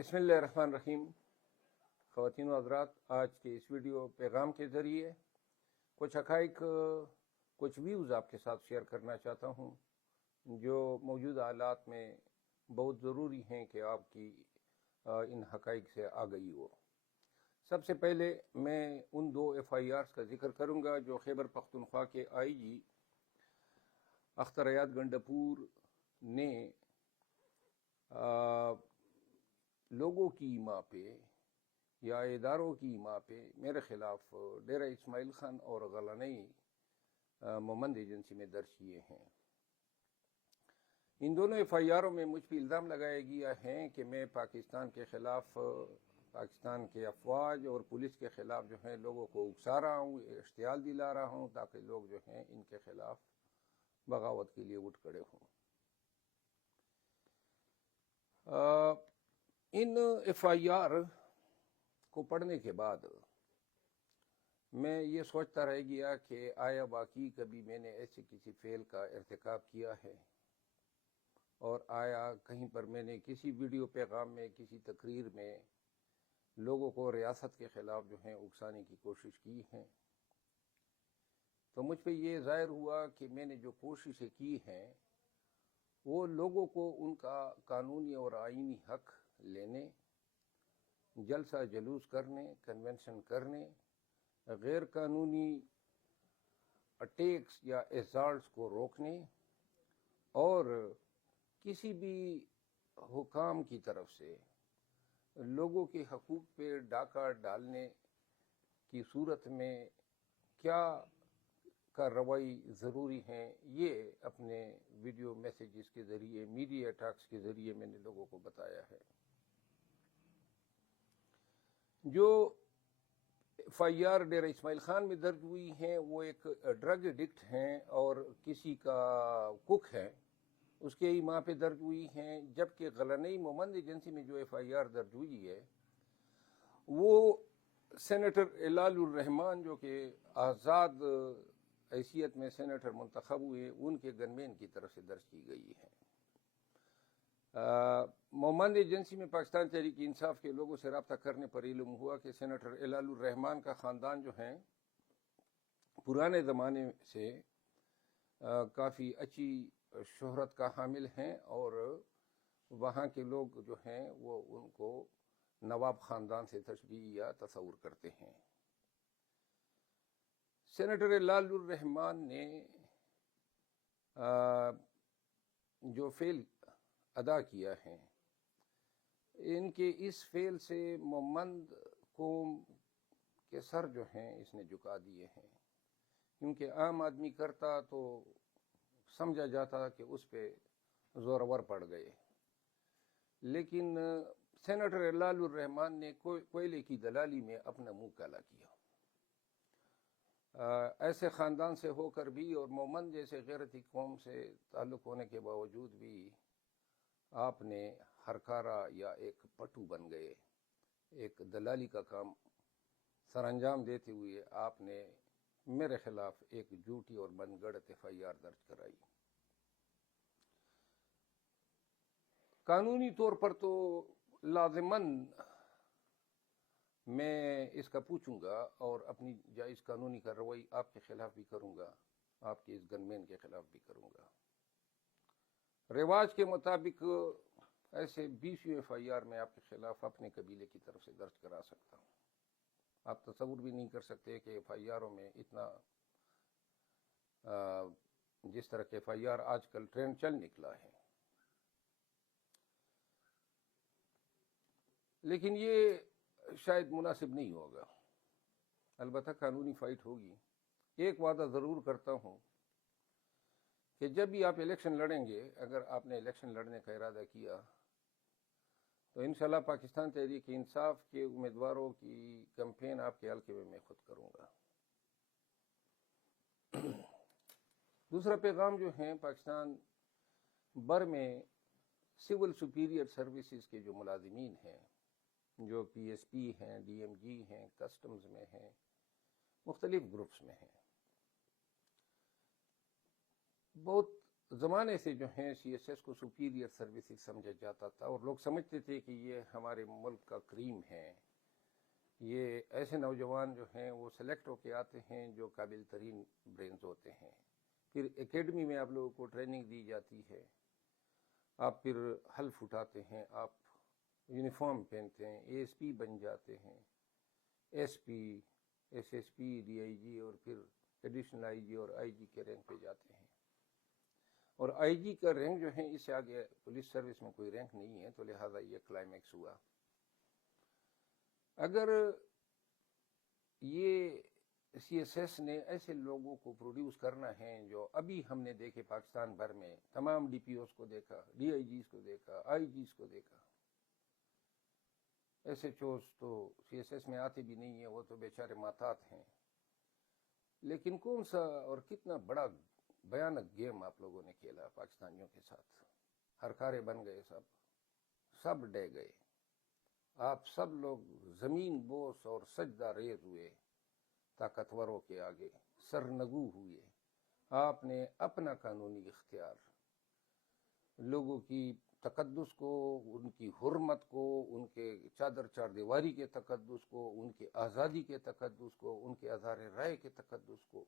بسم اللہ الرحمن الرحیم. خواتین و حضرات، آج کے اس ویڈیو پیغام کے ذریعے کچھ حقائق، کچھ ویوز آپ کے ساتھ شیئر کرنا چاہتا ہوں جو موجودہ حالات میں بہت ضروری ہیں کہ آپ کی ان حقائق سے آگہی ہو. سب سے پہلے میں ان 2 FIRs کا ذکر کروں گا جو خیبر پختونخوا کے IG اختر حیات گنڈپور نے لوگوں کی ماں پہ یا اداروں کی ماں پہ میرے خلاف ڈیرہ اسماعیل خان اور غلانئی مومند ایجنسی میں درج کیے ہیں. ان دونوں FIRوں میں مجھ پہ الزام لگایا گیا ہے کہ میں پاکستان کے خلاف، پاکستان کے افواج اور پولیس کے خلاف جو ہیں لوگوں کو اکسا رہا ہوں، اشتعال دلا رہا ہوں تاکہ لوگ جو ہیں ان کے خلاف بغاوت کے لیے اٹھ کھڑے ہوں. ان FIR کو پڑھنے کے بعد میں یہ سوچتا رہ گیا کہ آیا واقعی کبھی میں نے ایسے کسی فعل کا ارتکاب کیا ہے، اور آیا کہیں پر میں نے کسی ویڈیو پیغام میں، کسی تقریر میں لوگوں کو ریاست کے خلاف جو ہیں اکسانے کی کوشش کی ہے. تو مجھ پہ یہ ظاہر ہوا کہ میں نے جو کوششیں کی ہیں وہ لوگوں کو ان کا قانونی اور آئینی حق لینے، جلسہ جلوس کرنے، کنونشن کرنے، غیر قانونی اٹیکس یا اسالٹس کو روکنے، اور کسی بھی حکام کی طرف سے لوگوں کے حقوق پہ ڈاکہ ڈالنے کی صورت میں کیا کارروائی ضروری ہیں، یہ اپنے ویڈیو میسیجز کے ذریعے، میڈیا ٹاکس کے ذریعے میں نے لوگوں کو بتایا ہے. جو FIR ڈیرہ اسماعیل خان میں درج ہوئی ہیں وہ ایک ڈرگ ایڈکٹ ہیں اور کسی کا کک ہے، اس کے ہی ماں پہ درج ہوئی ہیں. جبکہ غلانئی مومند ایجنسی میں جو FIR درج ہوئی ہے وہ سینیٹر ہلال الرحمان جو کہ آزاد حیثیت میں سینیٹر منتخب ہوئے، ان کے گنمین کی طرف سے درج کی گئی ہے. مومند ایجنسی میں پاکستان تحریک انصاف کے لوگوں سے رابطہ کرنے پر علم ہوا کہ سینیٹر ہلال الرحمان کا خاندان جو ہیں پرانے زمانے سے کافی اچھی شہرت کا حامل ہیں، اور وہاں کے لوگ جو ہیں وہ ان کو نواب خاندان سے تشبیہ یا تصور کرتے ہیں. سینیٹر ہلال الرحمان نے جو فعل ادا کیا ہے، ان کے اس فعل سے مومند قوم کے سر جو ہیں اس نے جھکا دیے ہیں، کیونکہ عام آدمی کرتا تو سمجھا جاتا کہ اس پہ زورور پڑ گئے. لیکن سینیٹر ہلال الرحمان نے کوئلے کی دلالی میں اپنا منہ کالا کیا. ایسے خاندان سے ہو کر بھی اور مومند جیسے غیرتی قوم سے تعلق ہونے کے باوجود بھی آپ نے ہرکارا یا ایک پٹو بن گئے. ایک دلالی کا کام سر انجام دیتے ہوئے آپ نے میرے خلاف ایک جھوٹی اور من گھڑت FIR درج کرائی. قانونی طور پر تو لازماً میں اس کا پوچھوں گا اور اپنی جائز قانونی کارروائی آپ کے خلاف بھی کروں گا، آپ کے اس گنمین کے خلاف بھی کروں گا. رواج کے مطابق ایسے 20 FIR میں آپ کے خلاف اپنے قبیلے کی طرف سے درج کرا سکتا ہوں. آپ تصور بھی نہیں کر سکتے کہ FIRوں میں اتنا جس طرح کے FIR آج کل ٹرینڈ چل نکلا ہے. لیکن یہ شاید مناسب نہیں ہوگا. البتہ قانونی فائٹ ہوگی. ایک وعدہ ضرور کرتا ہوں کہ جب بھی آپ الیکشن لڑیں گے، اگر آپ نے الیکشن لڑنے کا ارادہ کیا تو انشاءاللہ پاکستان تحریک انصاف کے امیدواروں کی کمپین آپ کے حلقے میں خود کروں گا. دوسرا پیغام جو ہیں پاکستان بھر میں سول سپیریئر سروسز کے جو ملازمین ہیں، جو PSP ہیں، DMG ہیں، کسٹمز میں ہیں، مختلف گروپس میں ہیں، بہت زمانے سے جو ہیں سی ایس ایس کو سپیریئر سروسز سمجھا جاتا تھا، اور لوگ سمجھتے تھے کہ یہ ہمارے ملک کا کریم ہے، یہ ایسے نوجوان جو ہیں وہ سلیکٹ ہو کے آتے ہیں جو قابل ترین برینز ہوتے ہیں، پھر اکیڈمی میں آپ لوگوں کو ٹریننگ دی جاتی ہے، آپ پھر حلف اٹھاتے ہیں، آپ یونیفارم پہنتے ہیں، اے ایس پی بن جاتے ہیں، S P, S S P, D I G, اور پھر ایڈیشنل آئی جی اور آئی جی کے رینک پہ جاتے ہیں۔ اور آئی جی کا رینک جو ہے اس سے آگے پولیس سروس میں کوئی رینک نہیں ہے، تو لہٰذا یہ کلائمیکس ہوا۔ اگر یہ سی ایس ایس نے ایسے لوگوں کو پروڈیوس کرنا ہے جو ابھی ہم نے دیکھے پاکستان بھر میں، تمام ڈی پی اوز کو دیکھا، ڈی آئی جیز کو دیکھا، آئی جیز کو دیکھا، ایس ایچ اوز تو سی ایس ایس میں آتے بھی نہیں ہیں، وہ تو بیچارے ماتحت ہیں، لیکن کون سا اور کتنا بڑا بھیانک گیم آپ لوگوں نے کھیلا پاکستانیوں کے ساتھ، ہرکارے بن گئے، سب ڈے گئے، آپ سب لوگ زمین بوس اور سجدہ ریز ہوئے، طاقتوروں کے آگے سرنگو ہوئے۔ آپ نے اپنا قانونی اختیار، لوگوں کی تقدس کو، ان کی حرمت کو، ان کے چادر چار دیواری کے تقدس کو، ان کی آزادی کے تقدس کو، ان کے اظہار رائے کے تقدس کو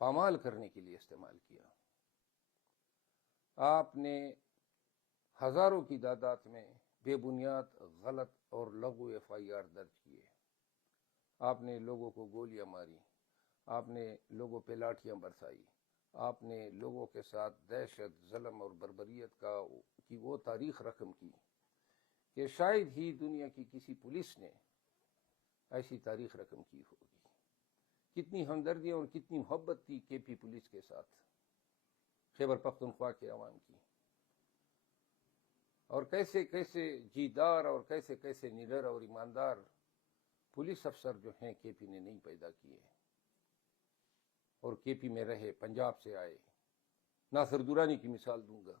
پامال کرنے کے لیے استعمال کیا۔ آپ نے ہزاروں کی تعداد میں بے بنیاد، غلط اور لغو ایف آئی آر درج کیے، آپ نے لوگوں کو گولیاں ماری، آپ نے لوگوں پہ لاٹھیاں برسائی، آپ نے لوگوں کے ساتھ دہشت، ظلم اور بربریت کی وہ تاریخ رقم کی کہ شاید ہی دنیا کی کسی پولیس نے ایسی تاریخ رقم کی ہوگی۔ کتنی ہمدردیاں اور کتنی محبت تھی کے پی پولیس کے ساتھ، خیبر پختونخوا کے عوام کی، اور کیسے کیسے جیدار اور کیسے کیسے نڈر اور ایماندار پولیس افسر جو ہیں کے پی نے نہیں پیدا کیے، اور کے پی میں رہے، پنجاب سے آئے۔ ناصر درانی کی مثال دوں گا،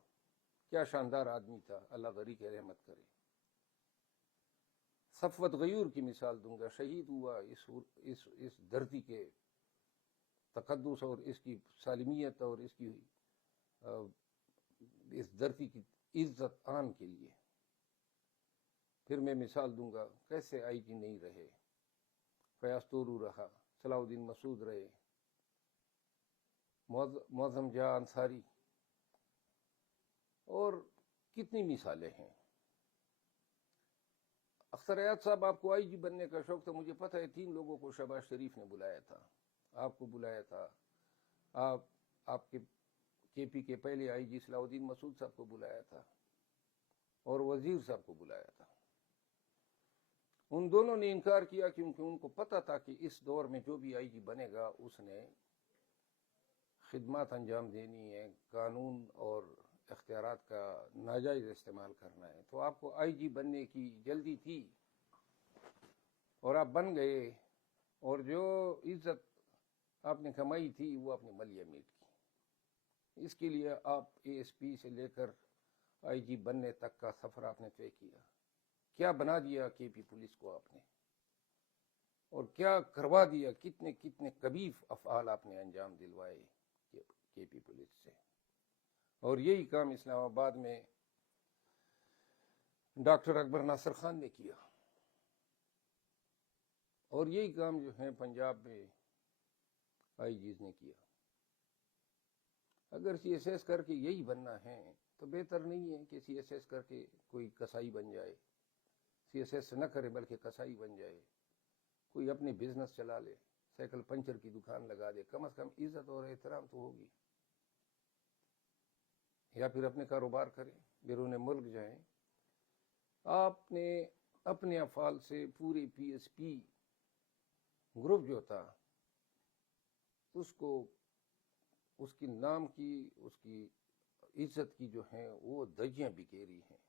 کیا شاندار آدمی تھا، اللہ غری کے رحمت کرے۔ صفوت غیور کی مثال دوں گا، شہید ہوا اس دھرتی کے تقدس اور اس کی سالمیت اور اس دھرتی کی عزت آن کے لیے۔ پھر میں مثال دوں گا کیسے آئی جی نہیں رہے، فیاض تورو رہا، صلاح الدین مسعود رہے، معظم جاں انصاری، اور کتنی مثالیں ہیں۔ اختر ایاز صاحب، آپ کو آئی جی بننے کا شوق تھا، مجھے پتہ ہے 3 لوگوں کو شہباز شریف نے بلایا تھا، آپ کو بلایا تھا، آپ کے پی کے پہلے آئی جی صلاح الدین مسعود صاحب کو بلایا تھا، اور وزیر صاحب کو بلایا تھا۔ ان دونوں نے انکار کیا کیونکہ ان کو پتہ تھا کہ اس دور میں جو بھی آئی جی بنے گا اس نے خدمات انجام دینی ہے، قانون اور اختیارات کا ناجائز استعمال کرنا ہے، تو آپ کو آئی جی بننے کی جلدی تھی اور آپ بن گئے، اور جو عزت آپ نے کمائی تھی وہ آپ نے ملیہ میٹ کی۔ اس کے لیے آپ اے ایس پی سے لے کر آئی جی بننے تک کا سفر آپ نے طے کیا، کیا بنا دیا کے پی پولیس کو آپ نے، اور کیا کروا دیا، کتنے کتنے قبیح افعال آپ نے انجام دلوائے کے پی پولیس سے۔ اور یہی کام اسلام آباد میں ڈاکٹر اکبر ناصر خان نے کیا، اور یہی کام جو ہے پنجاب میں آئی جیز نے کیا۔ اگر سی ایس ایس کر کے یہی بننا ہے تو بہتر نہیں ہے کہ سی ایس ایس کر کے کوئی کسائی بن جائے، سی ایس ایس نہ کرے بلکہ کسائی بن جائے، کوئی اپنے بزنس چلا لے، سائیکل پنچر کی دکان لگا دے، کم از کم عزت اور احترام تو ہوگی، یا پھر اپنے کاروبار کریں، بیرون ملک جائیں۔ آپ نے اپنے افعال سے پورے پی ایس پی گروپ جو تھا اس کو، اس کی نام کی، اس کی عزت کی جو ہیں وہ دھجیاں بکھیری ہیں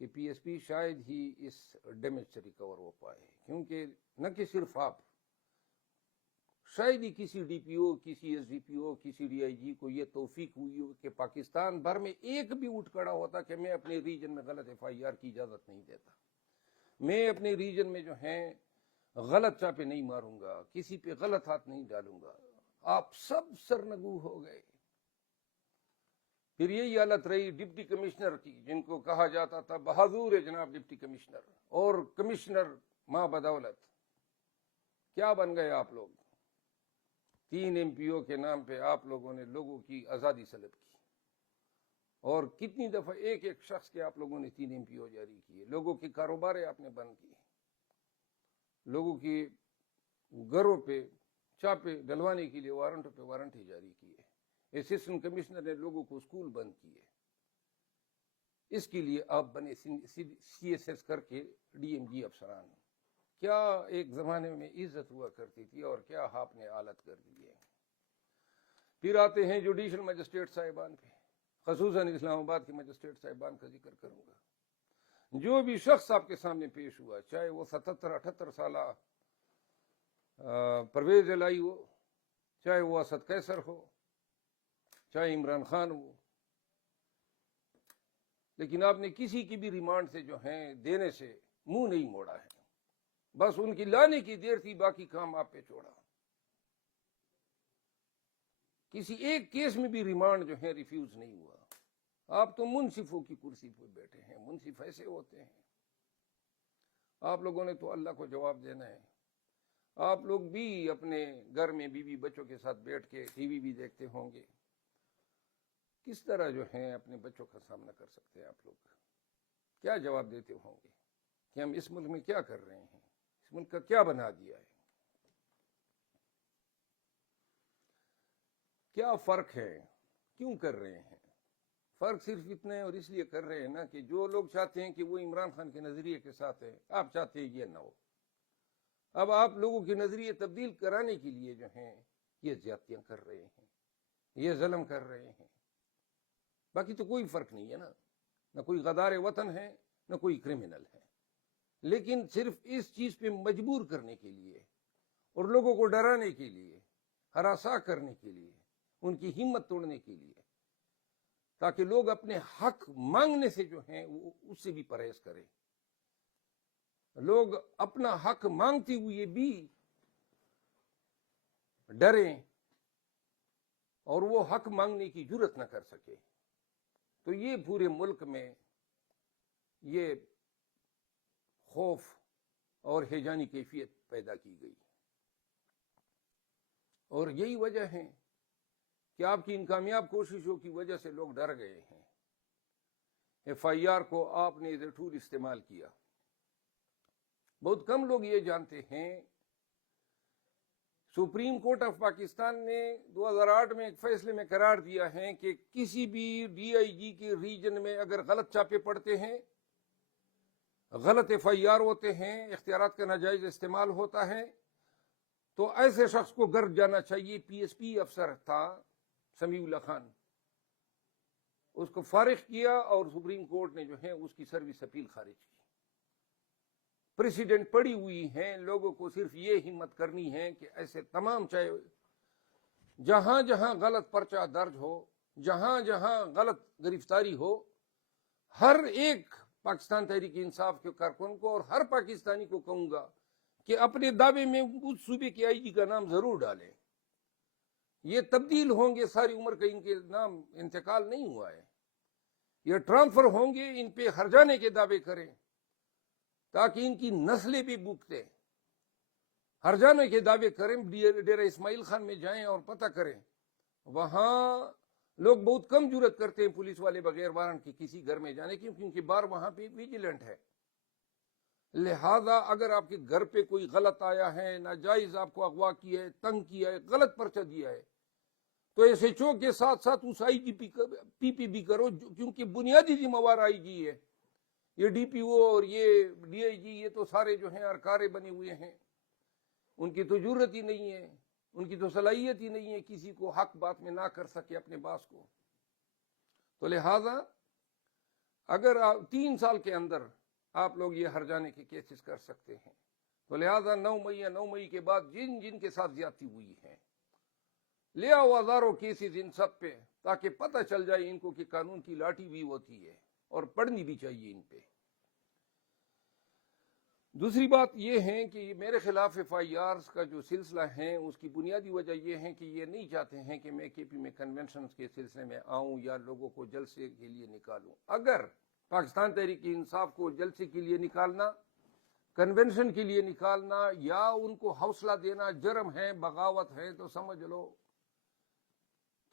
کہ پی ایس پی شاید ہی اس ڈیمیج سے ریکور ہو پائے، کیونکہ نہ کہ صرف آپ، شاید ہی کسی ڈی پی او، کسی ایس ڈی پی او، کسی ڈی آئی جی کو یہ توفیق ہوئی ہو کہ پاکستان بھر میں ایک بھی اٹھ کھڑا ہوتا کہ میں اپنے ریجن میں غلط ایف آئی آر کی اجازت نہیں دیتا، میں اپنے ریجن میں جو ہیں غلط چاپے نہیں ماروں گا، کسی پہ غلط ہاتھ نہیں ڈالوں گا۔ آپ سب سرنگو ہو گئے، پھر یہی حالت رہی ڈپٹی کمشنر کی، جن کو کہا جاتا تھا بہادور جناب ڈپٹی کمشنر، اور کمشنر ماں بدولت کیا بن گئے آپ لوگ؟ 3 MP کے نام پہ آپ لوگوں نے لوگوں کی آزادی سلب کی، اور کتنی دفعہ ایک ایک شخص کے آپ لوگوں نے 3 MP جاری کیے، لوگوں کے کاروبار آپ نے بند کیے، لوگوں کے گھروں پہ چاپے ڈلوانے کے لیے وارنٹوں پہ وارنٹ جاری کیے، اسسٹنٹ کمشنر نے لوگوں کو اسکول بند کیے۔ اس کے لیے آپ بنے CSS کر کے DMG افسران۔ کیا ایک زمانے میں عزت ہوا کرتی تھی اور کیا آپ نے حالت کر دی ہے۔ پھر آتے ہیں جوڈیشل مجسٹریٹ صاحبان پہ، خصوصاً اسلام آباد کے مجسٹریٹ صاحبان کا ذکر کروں گا۔ جو بھی شخص آپ کے سامنے پیش ہوا، چاہے وہ 77-78 سالہ پرویز الہی ہو، چاہے وہ اسد قیصر ہو، چاہے عمران خان ہو، لیکن آپ نے کسی کی بھی ریمانڈ سے جو ہیں دینے سے منہ نہیں موڑا ہے، بس ان کی لانے کی دیر تھی، باقی کام آپ پہ چھوڑا۔ کسی ایک کیس میں بھی ریمانڈ جو ہے ریفیوز نہیں ہوا۔ آپ تو منصفوں کی کرسی پہ بیٹھے ہیں، منصف ایسے ہوتے ہیں۔ آپ لوگوں نے تو اللہ کو جواب دینا ہے۔ آپ لوگ بھی اپنے گھر میں بیوی بچوں کے ساتھ بیٹھ کے ٹی وی بھی دیکھتے ہوں گے، کس طرح جو ہیں اپنے بچوں کا سامنا کر سکتے ہیں؟ آپ لوگ کیا جواب دیتے ہوں گے کہ ہم اس ملک میں کیا کر رہے ہیں، اس ملک کا کیا بنا دیا ہے؟ کیا فرق ہے؟ کیوں کر رہے ہیں؟ فرق صرف اتنا ہے، اور اس لیے کر رہے ہیں نا کہ جو لوگ چاہتے ہیں کہ وہ عمران خان کے نظریے کے ساتھ ہے، آپ چاہتے ہیں یہ نہ ہو۔ اب آپ لوگوں کے نظریے تبدیل کرانے کے لیے جو ہیں یہ زیادتیاں کر رہے ہیں، یہ ظلم کر رہے ہیں۔ باقی تو کوئی فرق نہیں ہے نا، نہ کوئی غدار وطن ہے، نہ کوئی کرمنل ہے، لیکن صرف اس چیز پہ مجبور کرنے کے لیے اور لوگوں کو ڈرانے کے لیے، ہراساں کرنے کے لیے، ان کی ہمت توڑنے کے لیے، تاکہ لوگ اپنے حق مانگنے سے جو ہیں وہ اس سے بھی پرہیز کریں۔ لوگ اپنا حق مانگتے ہوئے بھی ڈریں اور وہ حق مانگنے کی جرت نہ کر سکے۔ تو یہ پورے ملک میں یہ خوف اور ہیجانی کیفیت پیدا کی گئی، اور یہی وجہ ہے کہ آپ کی ان کامیاب کوششوں کی وجہ سے لوگ ڈر گئے ہیں۔ FIR کو آپ نے ایز اے ٹول استعمال کیا۔ بہت کم لوگ یہ جانتے ہیں، سپریم کورٹ آف پاکستان نے 2008 میں ایک فیصلے میں قرار دیا ہے کہ کسی بھی DIG کے ریجن میں اگر غلط چھاپے پڑتے ہیں، غلط FIR ہوتے ہیں، اختیارات کا ناجائز استعمال ہوتا ہے، تو ایسے شخص کو گھر جانا چاہیے۔ PSP افسر تھا سمیع اللہ خان، اس کو فارغ کیا اور سپریم کورٹ نے جو ہے اس کی سروس اپیل خارج کی۔ پریسیڈنٹ پڑی ہوئی ہیں، لوگوں کو صرف یہ ہمت کرنی ہے کہ ایسے تمام، چاہے جہاں جہاں غلط پرچہ درج ہو، جہاں جہاں غلط گرفتاری ہو، ہر ایک پاکستان تحریک انصاف کے کارکن کو اور ہر پاکستانی کو کہوں گا کہ اپنے دعوے میں اس صوبے کے IG کا نام ضرور ڈالیں۔ یہ تبدیل ہوں گے، ساری عمر کا ان کے نام انتقال نہیں ہوا ہے، یہ ٹرانسفر ہوں گے، ان پہ ہرجانے کے دعوے کریں تاکہ ان کی نسلیں بھی بوکتے، ہرجانے کے دعوے کریں۔ ڈیرہ اسماعیل خان میں جائیں اور پتہ کریں، وہاں لوگ بہت کم جرت کرتے ہیں پولیس والے بغیر وارنٹ کے کسی گھر میں جانے کی، کیونکہ بار وہاں پہ ویجیلنٹ ہے۔ لہذا اگر آپ کے گھر پہ کوئی غلط آیا ہے، ناجائز آپ کو اغوا کیا ہے، تنگ کیا ہے، غلط پرچہ دیا ہے، تو SHO کے ساتھ ساتھ اس IGP بھی کرو، کیونکہ بنیادی ذمہ وار IG ہے۔ یہ DPO اور یہ DIG یہ تو سارے جو ہیں ارکارے بنے ہوئے ہیں، ان کی تو ضرورت ہی نہیں ہے، ان کی تو صلاحیت ہی نہیں ہے کسی کو حق بات میں نہ کر سکے اپنے باس کو۔ تو لہذا اگر 3 سال کے اندر آپ لوگ یہ ہرجانے کے کیسز کر سکتے ہیں، تو لہذا 9 مئی یا 9 مئی کے بعد جن کے ساتھ زیادتی ہوئی ہے، لے آؤ ہزاروں کیسز ان سب پہ، تاکہ پتہ چل جائے ان کو کہ قانون کی لاٹھی بھی ہوتی ہے اور پڑھنی بھی چاہیے ان پہ۔ دوسری بات یہ ہے کہ میرے خلاف FIRs کا جو سلسلہ ہے اس کی بنیادی وجہ یہ ہے کہ یہ نہیں چاہتے ہیں کہ میں KP میں کنونشنز کے سلسلے میں آؤں یا لوگوں کو جلسے کے لیے نکالوں. اگر پاکستان تحریک انصاف کو جلسے کے لیے نکالنا، کنونشن کے لیے نکالنا یا ان کو حوصلہ دینا جرم ہے، بغاوت ہے، تو سمجھ لو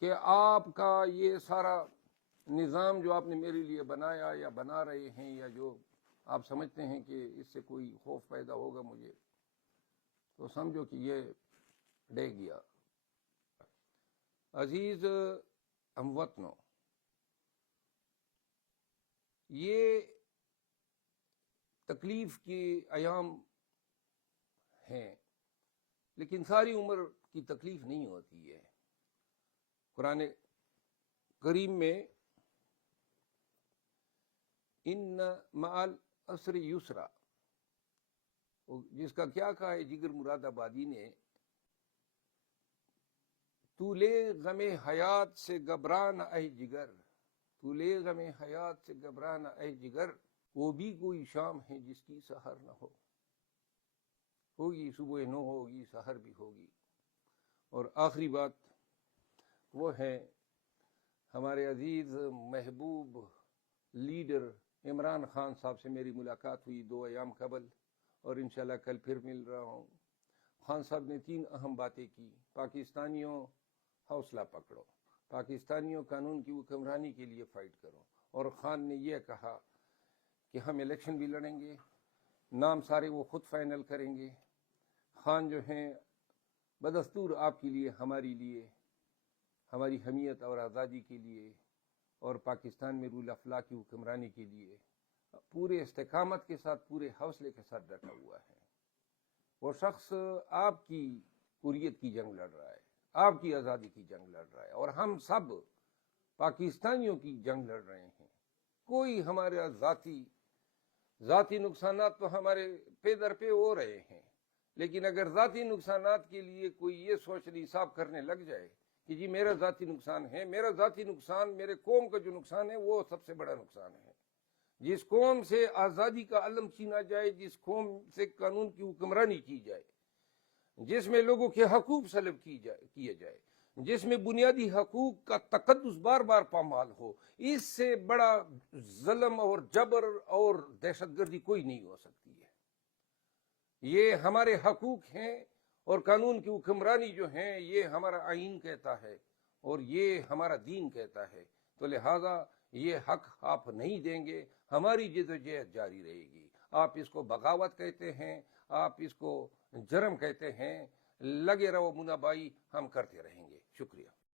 کہ آپ کا یہ سارا نظام جو آپ نے میرے لیے بنایا یا بنا رہے ہیں، یا جو آپ سمجھتے ہیں کہ اس سے کوئی خوف پیدا ہوگا مجھے، تو سمجھو کہ یہ ڈے گیا. عزیز ہم وطنوں، یہ تکلیف کی ایام ہیں، لیکن ساری عمر کی تکلیف نہیں ہوتی ہے. قرآن کریم میں ان مع العسر یسرا، جس کا کیا کہا ہے جگر مراد آبادی نے، تو لے غم حیات سے گھبرانا اے جگر، تو لے غم حیات سے گھبرانا اے جگر، وہ بھی کوئی شام ہے جس کی سحر نہ ہو. ہوگی صبح نو ہوگی، سحر بھی ہوگی. اور آخری بات وہ ہے ہمارے عزیز محبوب لیڈر عمران خان صاحب سے میری ملاقات ہوئی 2 ایام قبل، اور انشاءاللہ کل پھر مل رہا ہوں. خان صاحب نے 3 اہم باتیں کی. پاکستانیوں حوصلہ پکڑو، پاکستانیوں قانون کی حکمرانی کے لیے فائٹ کرو. اور خان نے یہ کہا کہ ہم الیکشن بھی لڑیں گے، نام سارے وہ خود فائنل کریں گے. خان جو ہیں بدستور آپ کے لیے، ہماری لیے، ہماری حمیت اور آزادی کے لیے اور پاکستان میں رول آف لا کی حکمرانی کے لیے پورے استقامت کے ساتھ، پورے حوصلے کے ساتھ ڈٹا ہوا ہے. وہ شخص آپ کی حریت کی جنگ لڑ رہا ہے، آپ کی آزادی کی جنگ لڑ رہا ہے، اور ہم سب پاکستانیوں کی جنگ لڑ رہے ہیں. کوئی ہمارے ذاتی نقصانات تو ہمارے پے در پہ ہو رہے ہیں، لیکن اگر ذاتی نقصانات کے لیے کوئی یہ سوچ حساب کرنے لگ جائے کہ جی میرا ذاتی نقصان ہے، میرا ذاتی نقصان، میرے قوم کا جو نقصان ہے وہ سب سے بڑا نقصان ہے. جس قوم سے آزادی کا علم چھینا جائے، جس قوم سے قانون کی حکمرانی کی جائے، جس میں لوگوں کے حقوق سلب کیے جائے، جس میں بنیادی حقوق کا تقدس بار بار پامال ہو، اس سے بڑا ظلم اور جبر اور دہشت گردی کوئی نہیں ہو سکتی ہے. یہ ہمارے حقوق ہیں، اور قانون کی حکمرانی جو ہیں یہ ہمارا آئین کہتا ہے اور یہ ہمارا دین کہتا ہے. تو لہذا یہ حق آپ نہیں دیں گے، ہماری جدوجہد جاری رہے گی. آپ اس کو بغاوت کہتے ہیں، آپ اس کو جرم کہتے ہیں، لگے رہو منا بھائی، ہم کرتے رہیں گے. شکریہ.